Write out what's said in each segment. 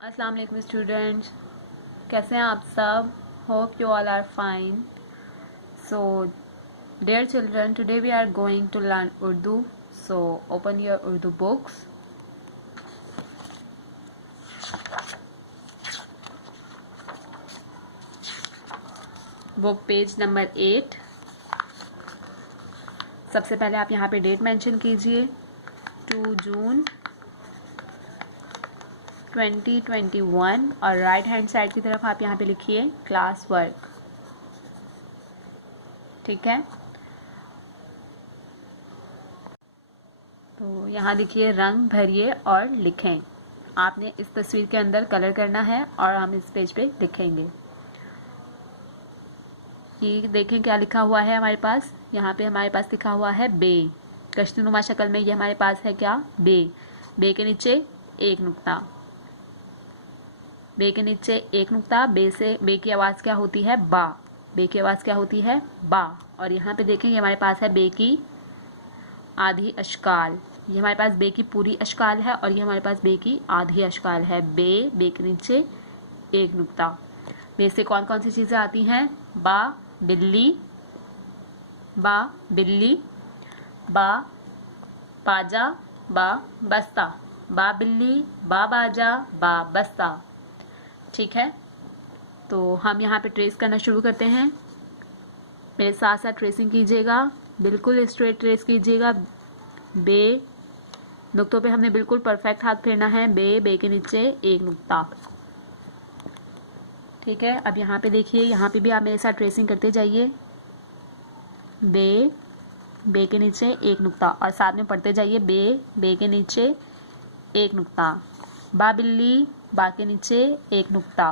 अस्सलाम वालेकुम स्टूडेंट्स, कैसे हैं आप सब? Hope you all are fine. So dear children, today we are going to learn Urdu. So open your Urdu books. Book page number 8. सबसे पहले आप यहाँ पे डेट मेंशन कीजिए 2 जून 2021 और राइट हैंड साइड की तरफ आप यहाँ पे लिखिए क्लास वर्क. ठीक है, तो यहाँ लिखिए रंग भरिए और लिखें. आपने इस तस्वीर के अंदर कलर करना है और हम इस पेज पे लिखेंगे. ये देखें क्या लिखा हुआ है हमारे पास. यहाँ पे हमारे पास लिखा हुआ है बे. कश्तीनुमा शक्ल में ये हमारे पास है क्या, बे. बे के नीचे एक नुक्ता. बे के नीचे एक नुक्ता. बे से बे की आवाज़ क्या होती है, बा. बे की आवाज़ क्या होती है, बा. और यहाँ पे देखें ये हमारे पास है बे की आधी अशकाल. ये हमारे पास बे की पूरी अशकाल है और ये हमारे पास बे की आधी अशकाल है. बे, बे के नीचे एक नुक्ता. बे से कौन कौन सी चीज़ें आती हैं, बा बिल्ली, बा बिल्ली, बा बाजा, बा बस्ता. बा बिल्ली, बा बाजा, बा बस्ता. ठीक है, तो हम यहाँ पे ट्रेस करना शुरू करते हैं. मेरे साथ साथ ट्रेसिंग कीजिएगा, बिल्कुल स्ट्रेट ट्रेस कीजिएगा. बे नुक्तों पे हमने बिल्कुल परफेक्ट हाथ फेरना है. बे, बे के नीचे एक नुक्ता. ठीक है, अब यहाँ पे देखिए, यहाँ पे भी आप मेरे साथ ट्रेसिंग करते जाइए. बे, बे के नीचे एक नुक्ता और साथ में पढ़ते जाइए. बे, बे के नीचे एक नुक्ता. बा बिल्ली, बा के नीचे एक नुक्ता.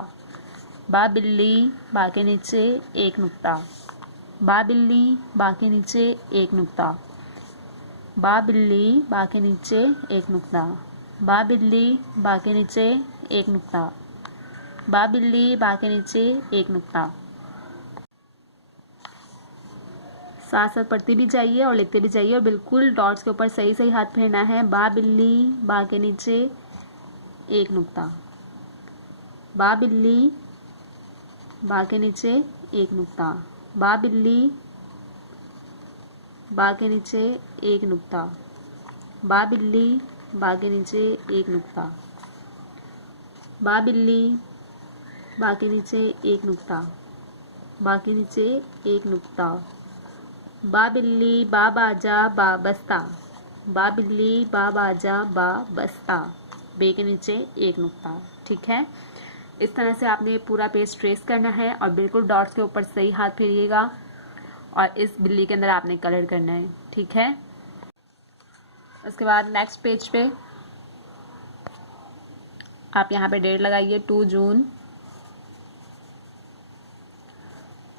बा बिल्ली, बा के नीचे एक नुक्ता. बा बिल्ली, बा के नीचे एक नुक्ता. बा बिल्ली, बा के नीचे एक नुक्ता. बा बिल्ली, बा के नीचे एक नुक्ता. बा बिल्ली, बा के नीचे एक नुक्ता. साथ साथ पढ़ते भी जाइए और लिखते भी जाइए और बिल्कुल डॉट्स के ऊपर सही सही हाथ फेरना है. बा बिल्ली, बा के नीचे एक नुक्ता. बा बिल्ली, बा के नीचे एक नुक्ता. बा बिल्ली, बा के नीचे एक नुक्ता. बा बिल्ली, बा के नीचे एक नुक्ता. बा बिल्ली, बा के नीचे एक नुक्ता. बा के नीचे एक नुक्ता. बा बिल्ली, बा बाजा, बा बस्ता. बा बिल्ली, बा बाजा, बा बस्ता. बे के नीचे एक नुक्ता. ठीक है, इस तरह से आपने पूरा पेज ट्रेस करना है और बिल्कुल डॉट्स के ऊपर सही हाथ फेरिएगा और इस बिल्ली के अंदर आपने कलर करना है. ठीक है, उसके बाद नेक्स्ट पेज पे आप यहाँ पे डेट लगाइए 2 जून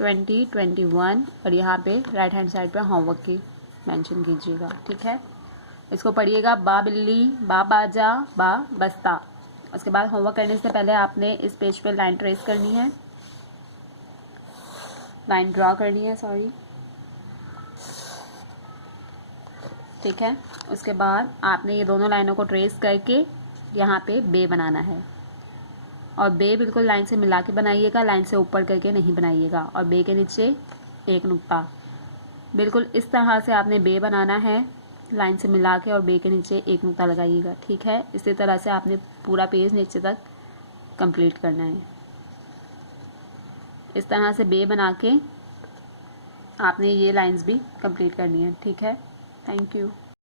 2021 और यहाँ पे राइट हैंड साइड पे होमवर्क की मेंशन कीजिएगा. ठीक है, इसको पढ़िएगा. बा बिल्ली, बा बाजा, बा बस्ता. उसके बाद होमवर्क करने से पहले आपने इस पेज पे लाइन ट्रेस करनी है, लाइन ड्रॉ करनी है, सॉरी. ठीक है, उसके बाद आपने ये दोनों लाइनों को ट्रेस करके यहाँ पे बे बनाना है और बे बिल्कुल लाइन से मिला के बनाइएगा, लाइन से ऊपर करके नहीं बनाइएगा. और बे के नीचे एक नुक्ता. बिल्कुल इस तरह से आपने बे बनाना है, लाइन से मिला के और बे के नीचे एक नुक्ता लगाइएगा. ठीक है, इसी तरह से आपने पूरा पेज नीचे तक कंप्लीट करना है. इस तरह से बे बना के आपने ये लाइंस भी कंप्लीट करनी है. ठीक है, थैंक यू.